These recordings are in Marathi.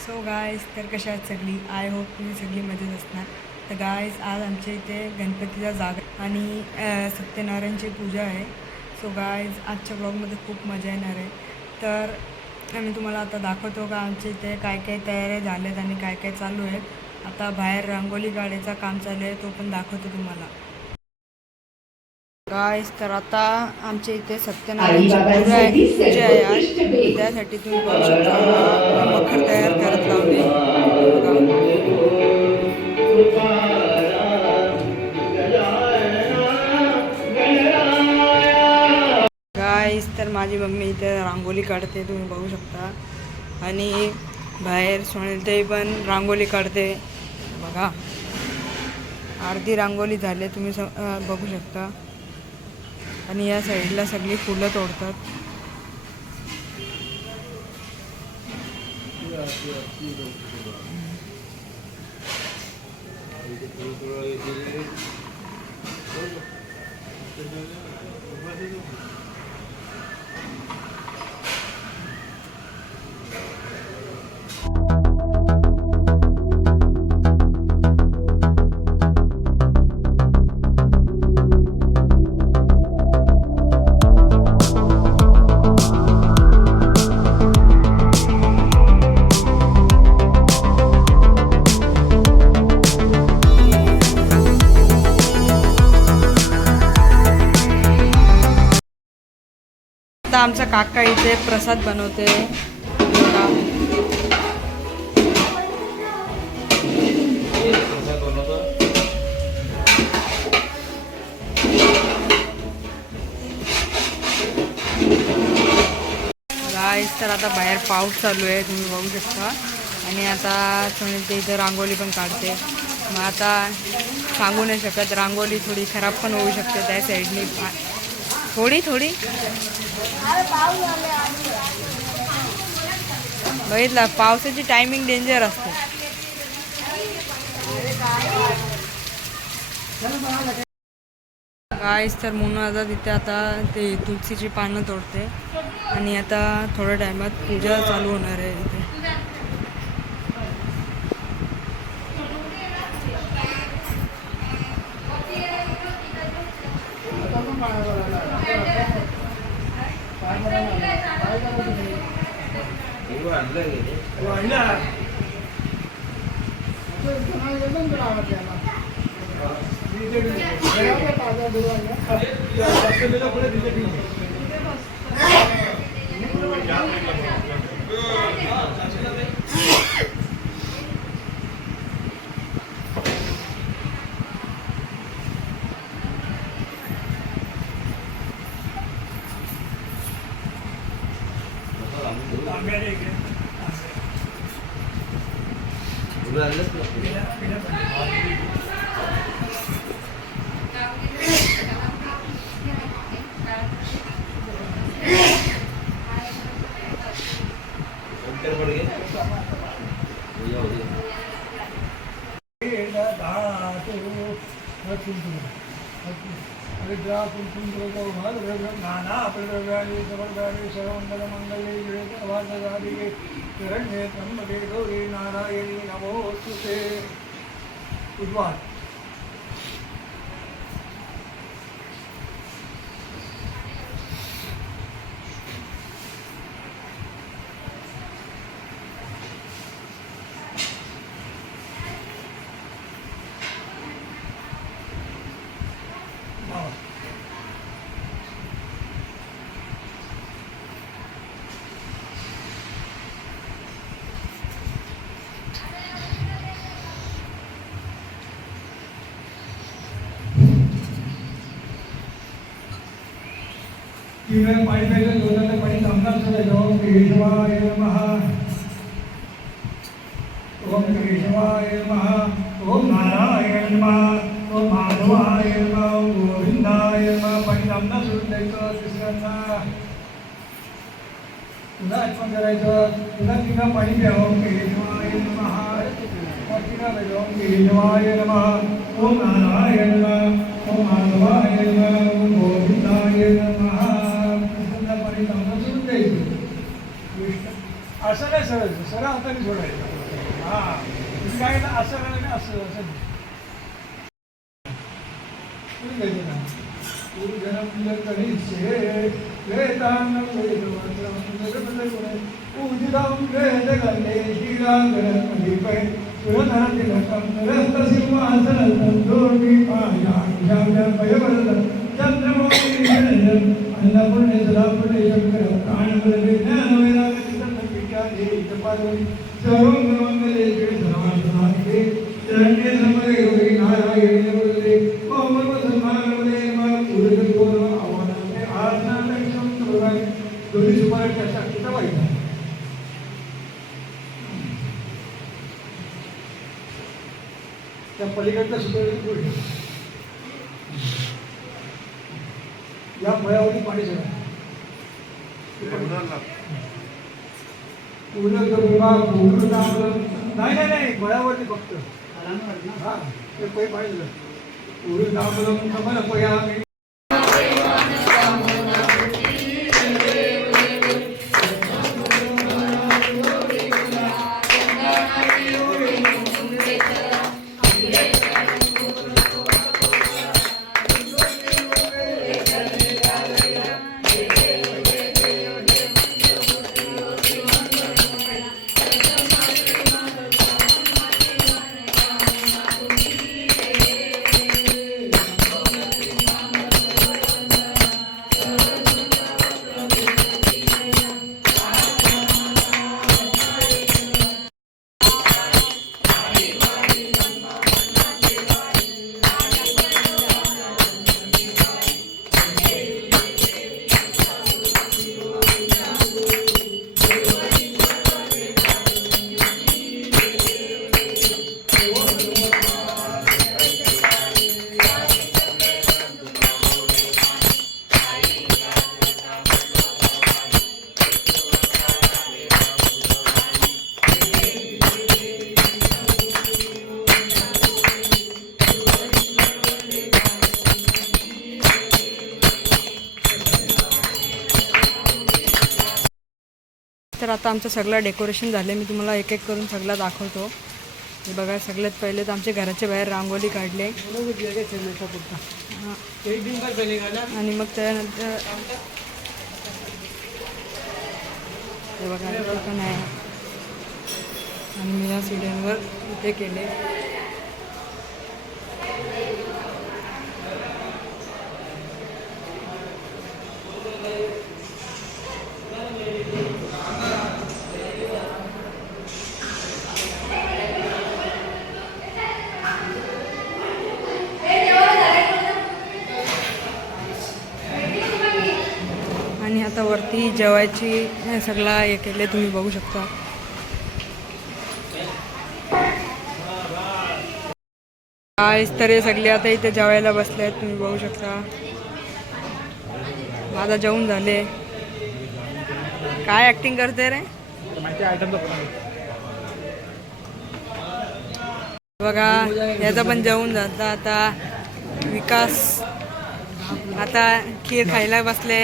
सो गायज तर कशा आहेत सगळी. आय होप तुम्ही सगळी मजेत असणार. तर गायज आज आमच्या इथे गणपतीचा जागर आणि सत्यनारायणची पूजा आहे. सो गायज आजच्या ब्लॉगमध्ये खूप मजा येणार आहे. तर आम्ही तुम्हाला आता दाखवतो का आमच्या इथे काय काय तयाऱ्या झाल्यात आणि काय काय चालू आहे. आता बाहेर रांगोळी काढायचं काम चालू आहे, तो पण दाखवतो तुम्हाला. गायज तर आता आमच्या इथे सत्यनारायणची पूजा आहे आज. त्यासाठी तुम्ही बघू शकता मखर तयार करत लावले गायज. तर माझी मम्मी इथे रांगोळी काढते, तुम्ही बघू शकता. आणि बाहेर सोनलताई पण रांगोळी काढते बघा. अर्धी रांगोळी झाली तुम्ही बघू शकता. आणि या साईडला सगळी फुलं तोडतात. आता आमचा काका इथे प्रसाद बनवते बघा. गाईस तर आता बाहेर पाऊस चालू आहे, तुम्ही बघू शकता. आणि आता ते इथे रांगोळी पण काढते. मग आता सांगू नाही शकत, रांगोळी थोडी खराब पण होऊ शकते त्या साईडनी. थोडी बघितलं, पावसाची टायमिंग डेंजर असते. गाईस तर मुन्ना तिथे आता ते तुळशीची पानं तोडते. आणि आता थोड्या टायमात पूजा चालू होणार आहे इथे. नारायणी नमोस्तुते. उद्वार पाणी प्यायचं, दोनाचं पाणी तांबडा सोडायचं. ओम केशवाय नमः, ओम केशवाय नमः, ओम नारायण नमः, ओम माधवाय नमः, ओम गोविंदाय नमः. पाणी तांबडा सोडून द्यायचं. तिसऱ्यांदा पुन्हा आठवण करायचं. पुन्हा तिला पाणी प्या. ओम केशवाय नमः, ओम केशवाय नमः, ओम नारायण नमः, ओम माधवाय नमः, ओम गोविंदाय नमः. असं नाही सोडायचं, सरळ हाताने सोडायचं. हां काय ना असं करायचं नाही, असं असं घ्यायचं ना. पूजनं करीचे वेदांग पूजिराम वेद गणे श्रीरांगणपती पै सुरधरतिलकं रक्तसिंहासनं दोर्मी पायां भयवरदं चंद्रमौळीनिरंजन अन्नपूर्णे सदापूर्णे शंकर प्राणवरदे ज्ञानवैराग्यसंपत्तिख्याते पार्वती सर्वमंगले शिवे सर्वार्थसाधिके शरण्ये त्र्यंबके गौरी नारायणी नमोस्तुते ओम नमः नमः पूर्वजन्मो आवाहनाते आसनालक्ष्यं सर्वाय दोन्ही सुपारीच्या शक्तीचा वाईट त्या पलीकडच्या सुपारीची पुढे या फळावरती पाणी सोडा. नाही नाही नाही फळावरती फक्त हा ते पै पाहिजे पूर्ण दाबलं समजा पया तर आता आमचं सगळं डेकोरेशन झालं. मी तुम्हाला एक एक करून सगळं दाखवतो. हे बघा सगळ्यात पहिले तर आमच्या घराच्या बाहेर रांगोळी काढले आणि मग त्यानंतर हे बघा पण आहे आणि मी या सीड्यांवर इथे केले. आणि आता वरती जेवायची सगळा हे केले तुम्ही बघू शकता. गाईस तर हे सगळे आता इथे जेवायला बसले आहेत तुम्ही बघू शकता. माझा जेवण झाले. काय ऍक्टिंग करते रे बघा. याचा पण जेवण झालं. आता विकास आता खीर खायला बसले.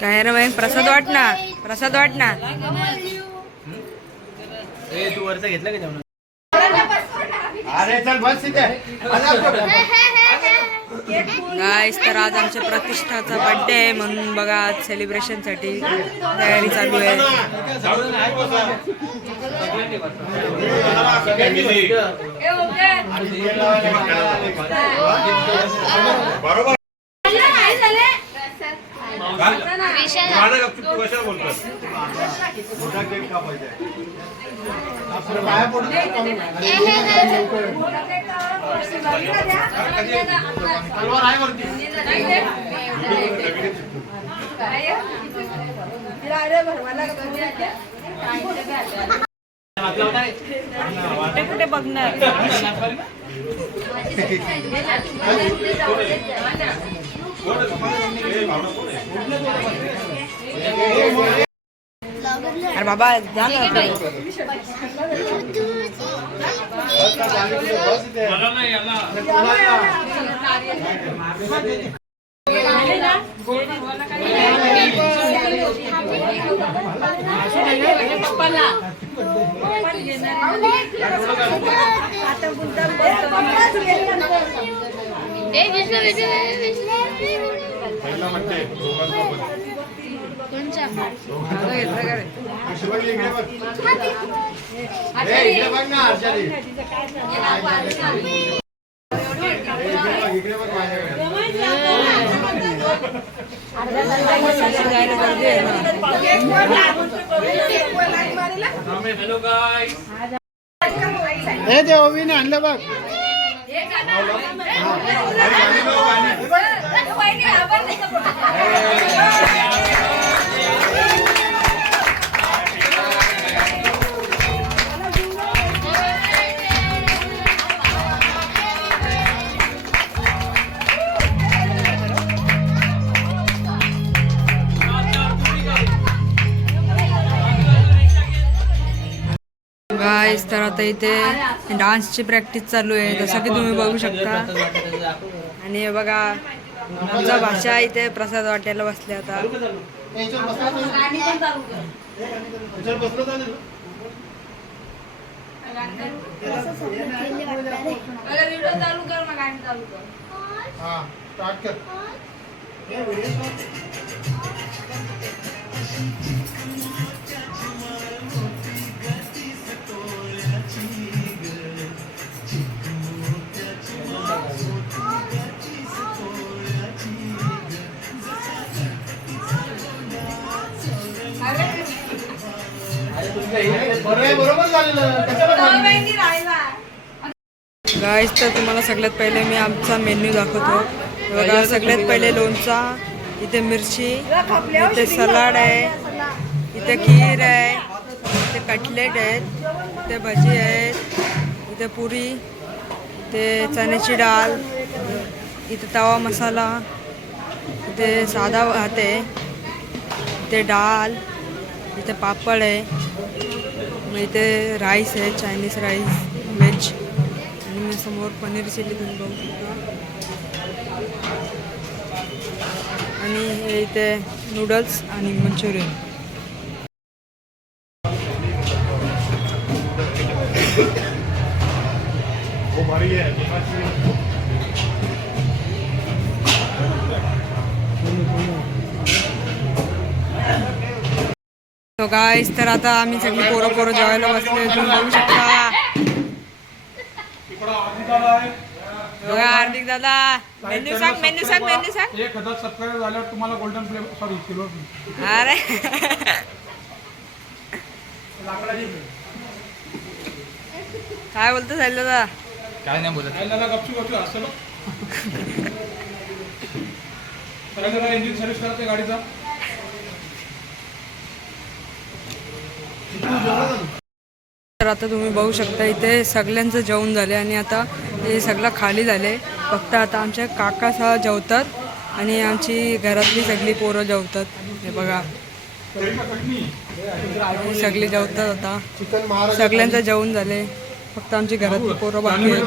काय रे बाई प्रसाद वाटणार प्रसाद वाटणार. तू वरचा घेतला का जेवण. गाईस तर आज आमच्या प्रतिष्ठाचा बर्थडे आहे म्हणून बघा आज सेलिब्रेशनसाठी तयारी चालू आहे. कुठे बघणार. अरे बाबा जा ना. हे ते ओवीने आणलं बघ. गाईस तर आता इथे डान्सची प्रॅक्टिस चालू आहे जसं की तुम्ही बघू शकता. आणि हे बघा आमचा भाषा इथे प्रसाद वाटायला बसले आता. गाईस तर तुम्हाला सगळ्यात पहिले मी आमचा मेन्यू दाखवतो. बघा सगळ्यात पहिले लोणचा, इथे मिरची, इथे सलाड आहे, इथे खीर आहे, इथे कटलेट आहेत, इथे भजी आहेत, इथे पुरी, इथे चण्याची डाळ, इथे तवा मसाला, इथे साधा भात आहे, इथे डाळ, इथे पापड आहे, मग इथे राईस आहे, चायनीज राईस व्हेज, आणि मग समोर पनीर चिली तुम्ही बघू शकता. आणि हे इथे नूडल्स आणि मंचुरियन. तो गाईस तर आता आम्ही सगळी पोरं जेवायला बसले तुम्ही बघू शकता. बघा हार्दिक दादा मेन्यू सांग. 1000 सबस्क्राइबर झाल्यावर तुम्हाला golden play sorry silver play. अरे काय बोलतो साहिल दादा? काय नाही बोलत. गपचूप असं सगळ्यांना इंजिन सर्व्हिस करते गाडीचा. तर आता तुम्ही बघू शकता इथे सगळ्यांचं जेवण झाले आणि आता हे सगळं खाली झाले. फक्त आता आमच्या काकासह जेवतात आणि आमची घरातली सगळी पोरं जेवतात. हे बघा सगळे जेवतात आता. सगळ्यांचं जेवण झाले फक्त आमची घरातली पोरं बाकी आहेत.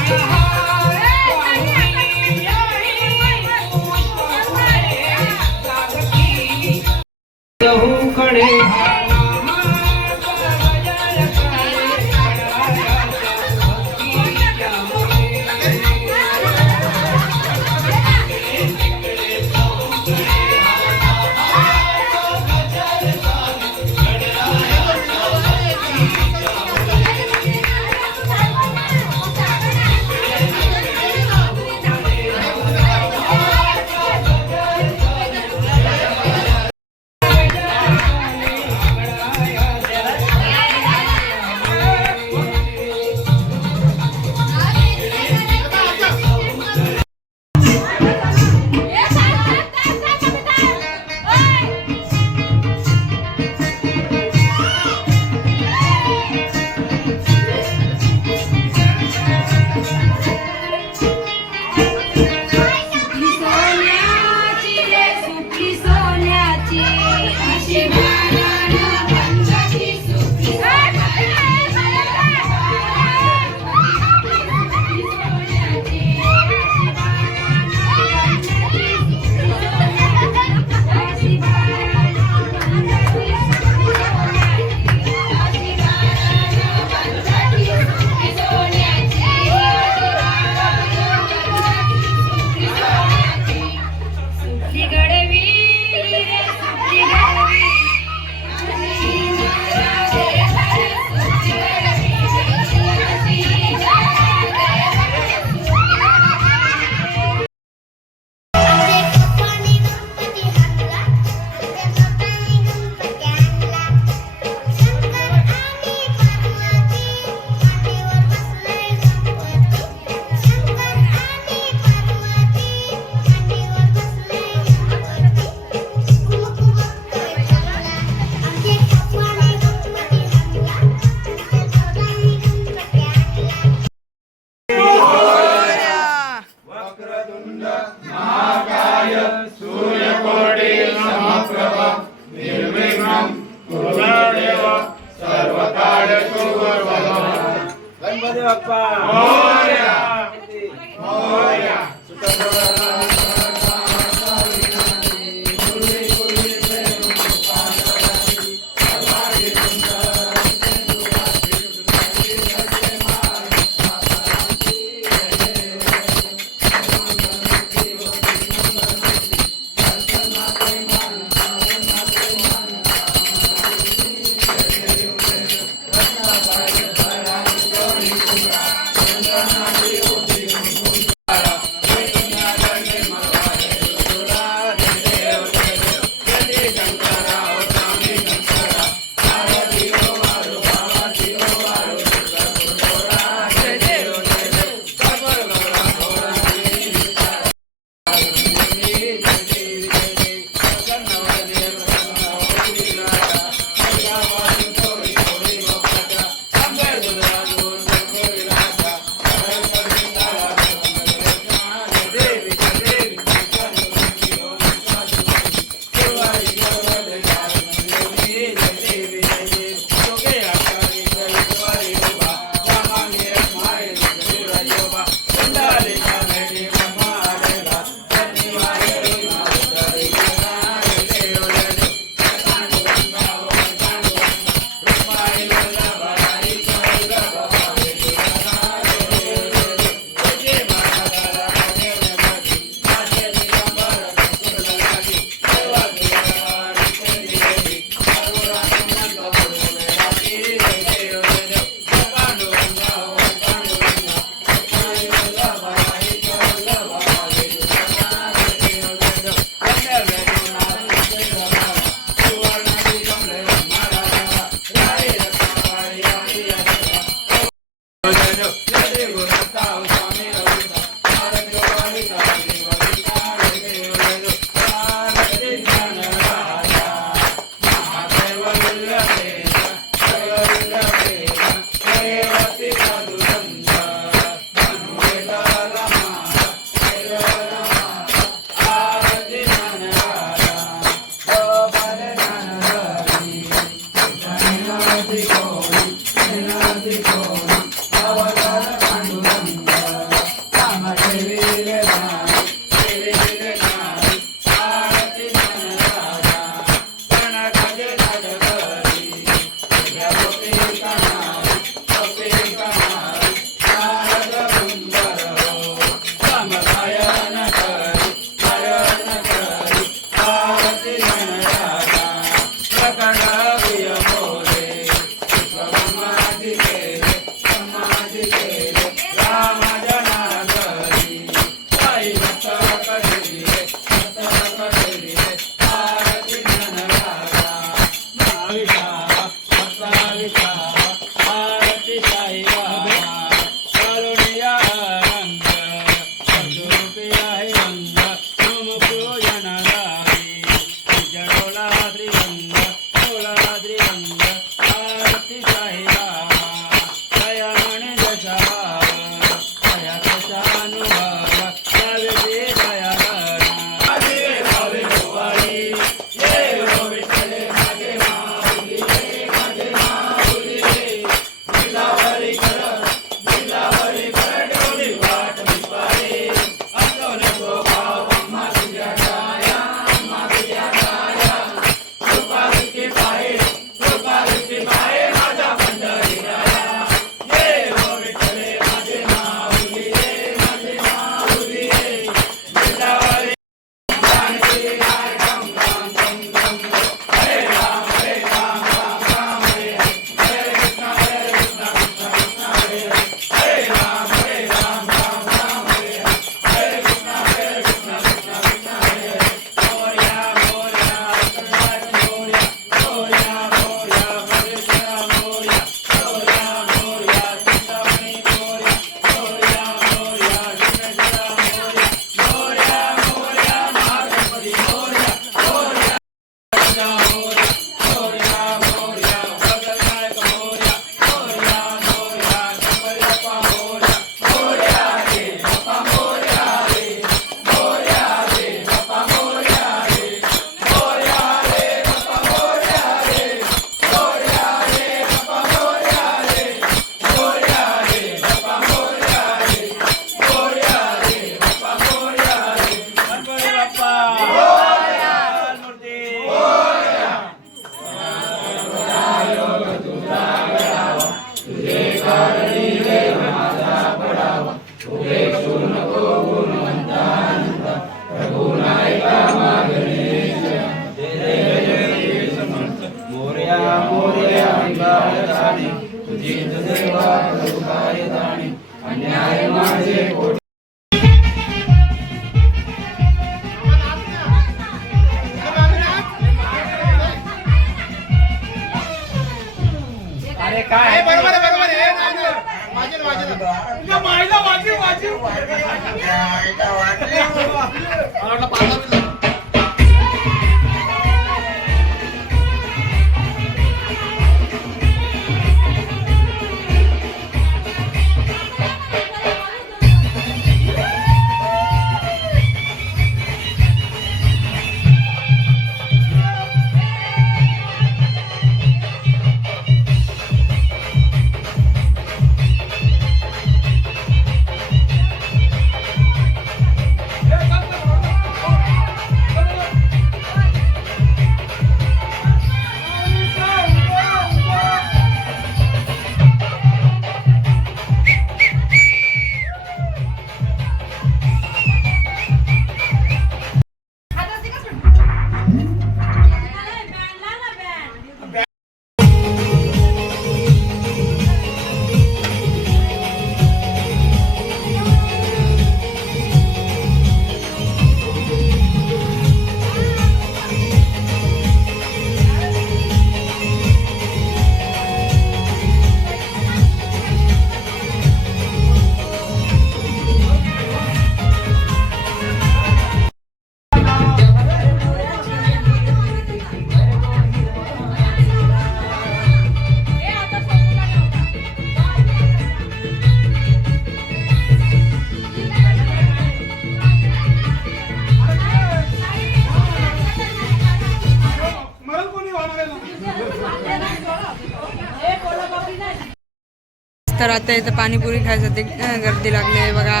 तर आता इथं पाणीपुरी खायसाठी गर्दी लागली आहे बघा.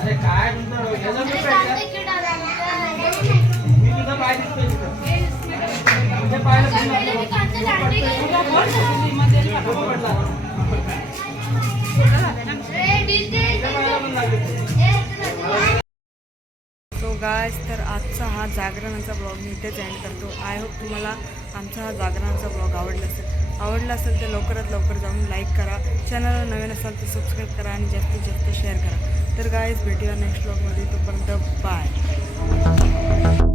अरे काय सो गाइस, तर आजचा हा जागरणाचा ब्लॉग मी इथेच एंड करतो. आय होप तुम्हाला आमचा हा जागरणाचा ब्लॉग आवडला असेल तर लवकरात लवकर जाऊन लाईक करा. चॅनलला नवीन असाल तर सबस्क्राईब करा आणि जास्तीत जास्त शेअर करा. तर गाइस, भेटूया नेक्स्ट ब्लॉगमध्ये. तोपर्यंत बाय.